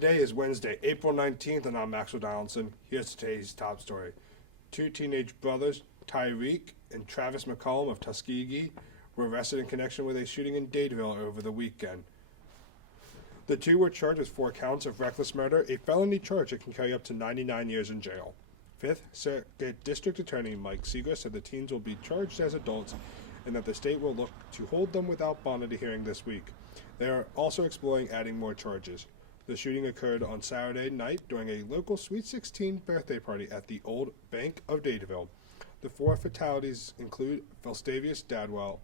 Today is Wednesday, April 19th, and I'm Maxwell Donaldson. Here's today's top story. Two teenage brothers, Tyreek and Travis McCollum of Tuskegee, were arrested in connection with a shooting in Dadeville over the weekend. The two were charged with 4 counts of reckless murder, a felony charge that can carry up to 99 years in jail. 5th Circuit District Attorney Mike Seeger said the teens will be charged as adults and that the state will look to hold them without bond at a hearing this week. They are also exploring adding more charges. The shooting occurred on Saturday night during a local Sweet 16 birthday party at the Old Bank of Dadeville. The 4 fatalities include Felstavius Dadwell,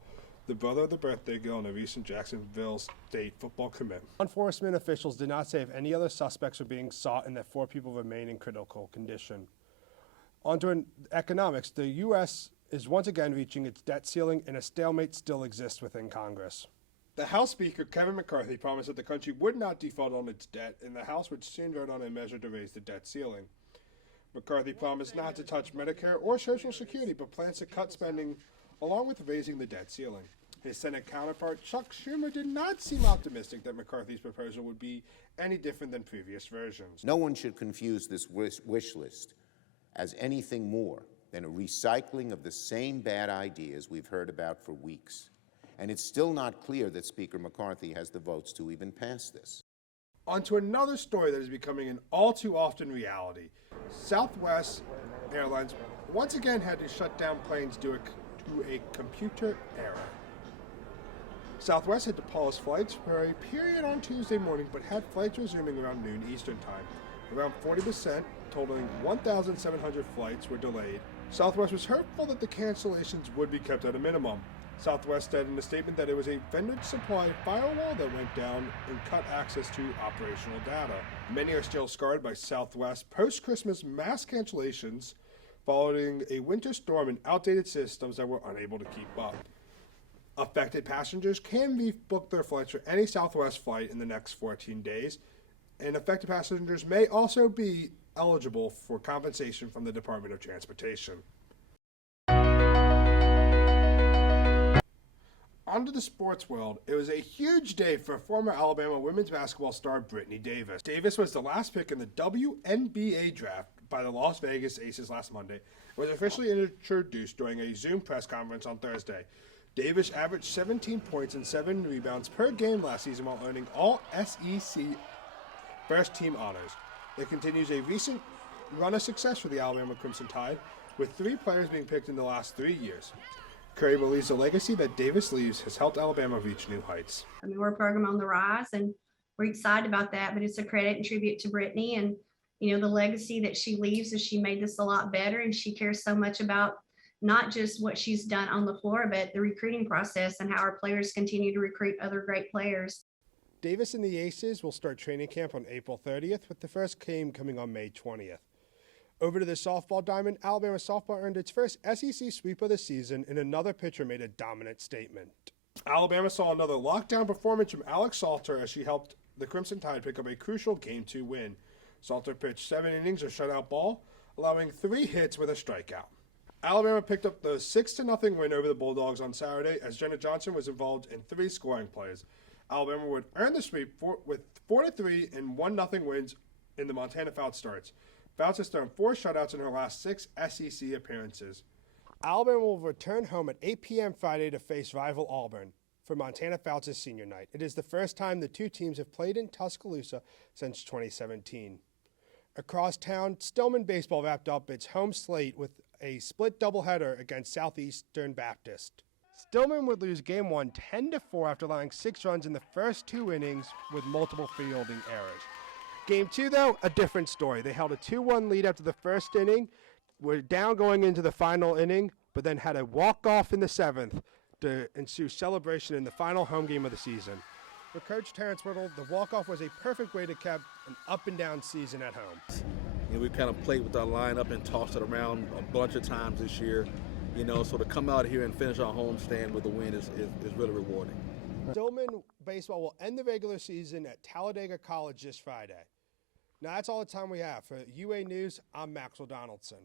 the brother of the birthday girl and a recent Jacksonville State football commit. Enforcement officials did not say if any other suspects were being sought and that 4 people remain in critical condition. On to economics, the U.S. is once again reaching its debt ceiling and a stalemate still exists within Congress. The House Speaker, Kevin McCarthy, promised that the country would not default on its debt, and the House would soon vote on a measure to raise the debt ceiling. McCarthy promised not to touch Medicare or Social Security, but plans to cut spending along with raising the debt ceiling. His Senate counterpart, Chuck Schumer, did not seem optimistic that McCarthy's proposal would be any different than previous versions. No one should confuse this wish list as anything more than a recycling of the same bad ideas we've heard about for weeks. And it's still not clear that Speaker McCarthy has the votes to even pass this. On to another story that is becoming an all too often reality. Southwest Airlines once again had to shut down planes due to a computer error. Southwest had to pause flights for a period on Tuesday morning, but had flights resuming around noon Eastern Time. Around 40%, totaling 1,700 flights, were delayed. Southwest was hopeful that the cancellations would be kept at a minimum. Southwest said in a statement that it was a vendor-supplied firewall that went down and cut access to operational data. Many are still scarred by Southwest post-Christmas mass cancellations following a winter storm and outdated systems that were unable to keep up. Affected passengers can rebook their flights for any Southwest flight in the next 14 days, and affected passengers may also be eligible for compensation from the Department of Transportation. On to the sports world. It was a huge day for former Alabama women's basketball star Brittany Davis. Davis was the last pick in the WNBA draft by the Las Vegas Aces last Monday and was officially introduced during a Zoom press conference on Thursday. Davis averaged 17 points and 7 rebounds per game last season while earning all SEC first-team honors. It continues a recent run of success for the Alabama Crimson Tide, with 3 players being picked in the last 3 years. Curry believes the legacy that Davis leaves has helped Alabama reach new heights. I mean, we're a program on the rise, and we're excited about that, but it's a credit and tribute to Brittany and, the legacy that she leaves is she made this a lot better, and she cares so much about not just what she's done on the floor, but the recruiting process and how our players continue to recruit other great players. Davis and the Aces will start training camp on April 30th, with the first game coming on May 20th. Over to the softball diamond, Alabama softball earned its first SEC sweep of the season, and another pitcher made a dominant statement. Alabama saw another lockdown performance from Alex Salter as she helped the Crimson Tide pick up a crucial Game 2 win. Salter pitched 7 innings of shutout ball, allowing 3 hits with a strikeout. Alabama picked up the 6-0 win over the Bulldogs on Saturday as Jenna Johnson was involved in 3 scoring plays. Alabama would earn the sweep with 4-3 and 1-0 wins in the Montana Fouts starts. Fouts has thrown 4 shutouts in her last 6 SEC appearances. Alabama will return home at 8 p.m. Friday to face rival Auburn for Montana Fouts' senior night. It is the first time the two teams have played in Tuscaloosa since 2017. Across town, Stillman baseball wrapped up its home slate with a split doubleheader against Southeastern Baptist. Stillman would lose Game 1 10-4 after allowing 6 runs in the first 2 innings with multiple fielding errors. Game 2, though, a different story. They held a 2-1 lead after the first inning, were down going into the final inning, but then had a walk-off in the 7th to ensue celebration in the final home game of the season. For Coach Terrence Whittle, the walk-off was a perfect way to cap an up-and-down season at home. We kind of played with our lineup and tossed it around a bunch of times this year. So to come out here and finish our homestand with a win is really rewarding. Stillman baseball will end the regular season at Talladega College this Friday. Now that's all the time we have. For UA News, I'm Maxwell Donaldson.